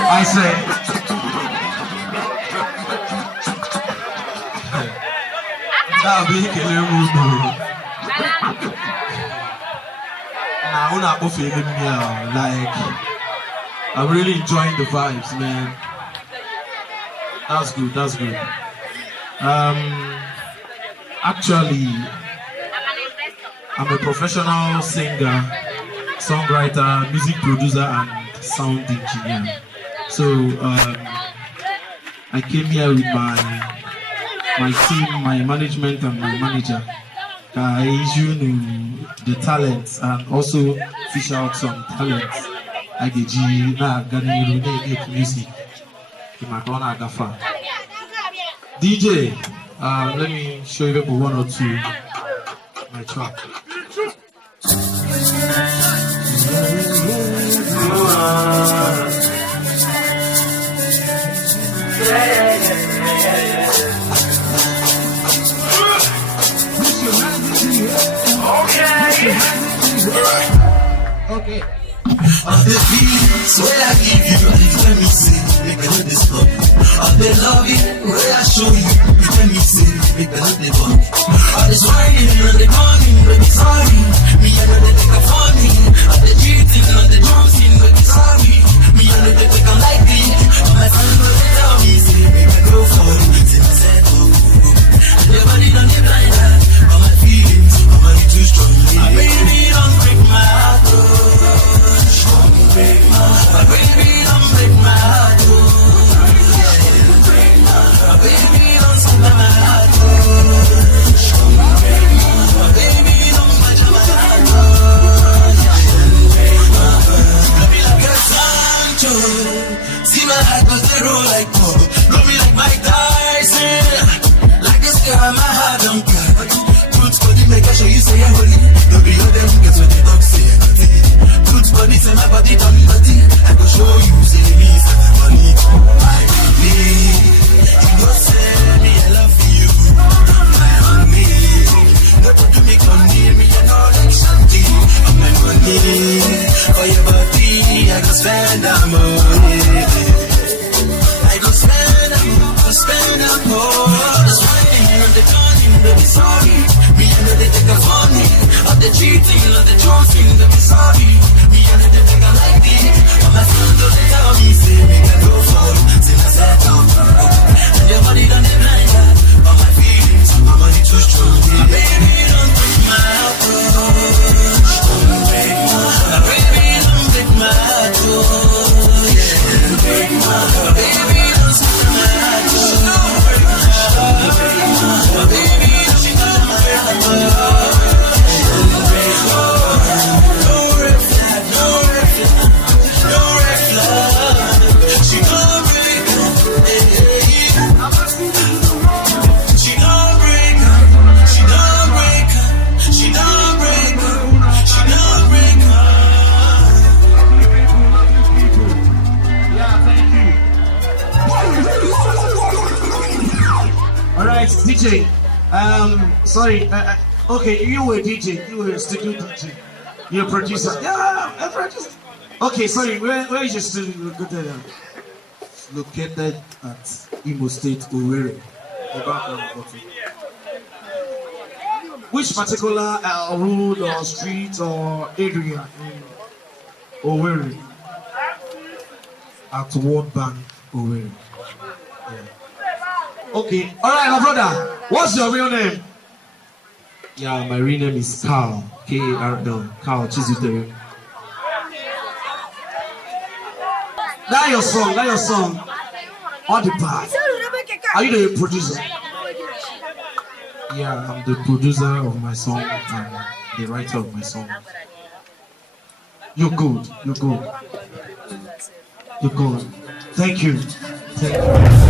I say. That'll be like, I'm really enjoying the vibes, man. That's good, that's good. Actually, I'm a professional singer, songwriter, music producer, and sound engineer. So I came here with my team, my management, and my manager. I issue the talents and also fish out some talents. I get music. DJ, let me show you one or two my track. Okay. Of the peace where I give you, you tell me say, make I know this love you. Of the loving where I show you, you tell me say, make I know the bond. Of the smiling in the morning, baby sorry, me I know they take a funny. Of the cheating, of the jonesing, baby sorry, me I know they take a lightly. Of my friends will tell me say, make I go for you, say I said oh. And your body don't get blind, all my feelings, all my too strong. Baby don't break my heart, oh. My baby, don't break my heart, oh. My baby, don't split my heart, oh. My baby, don't touch my heart, oh. Love me like a Sancho. See my heart goes the roll like Paul. Love me like Mike Tyson. Like this girl, my heart don't care. Good body, make I show you say you're holy. Don't be all them, guess what they don't say. Good body, say my body done body. I go show you, say me, say my money. My baby, you know say me, I love you. My honey, nobody make money, me and all that shanty. On my money, for your body, I go spend that money. I go spend that money. The smiling and the turning, baby, sorry. Me and they take a funny. Of the cheating, of the joking, baby, sorry. Me and they take a like it. But my friends don't tell me, say, make I go for you. Say, I said, and your body done the blind, but my feelings, my money too strong. My baby, don't break my heart, don't break my baby, don't break my heart, yeah, break my baby, don't split my heart, don't break my heart, my baby, she got my heart, DJ, sorry, okay, you were DJ, you were a studio DJ, you're a producer. Yeah, a producer. Okay, sorry, where is your studio located? Located at Igbo State, Owerri. Which particular road or street or area in Owerri? At World Bank, Owerri. Yeah. Okay, alright, my brother, what's your real name? Yeah, my real name is Carl, K-A-R-L, Carl ChuzzyKeys. That's your song, all the part. Are you the producer? Yeah, I'm the producer of my song and the writer of my song. You're good, you're good. You're good. Thank you. Thank you.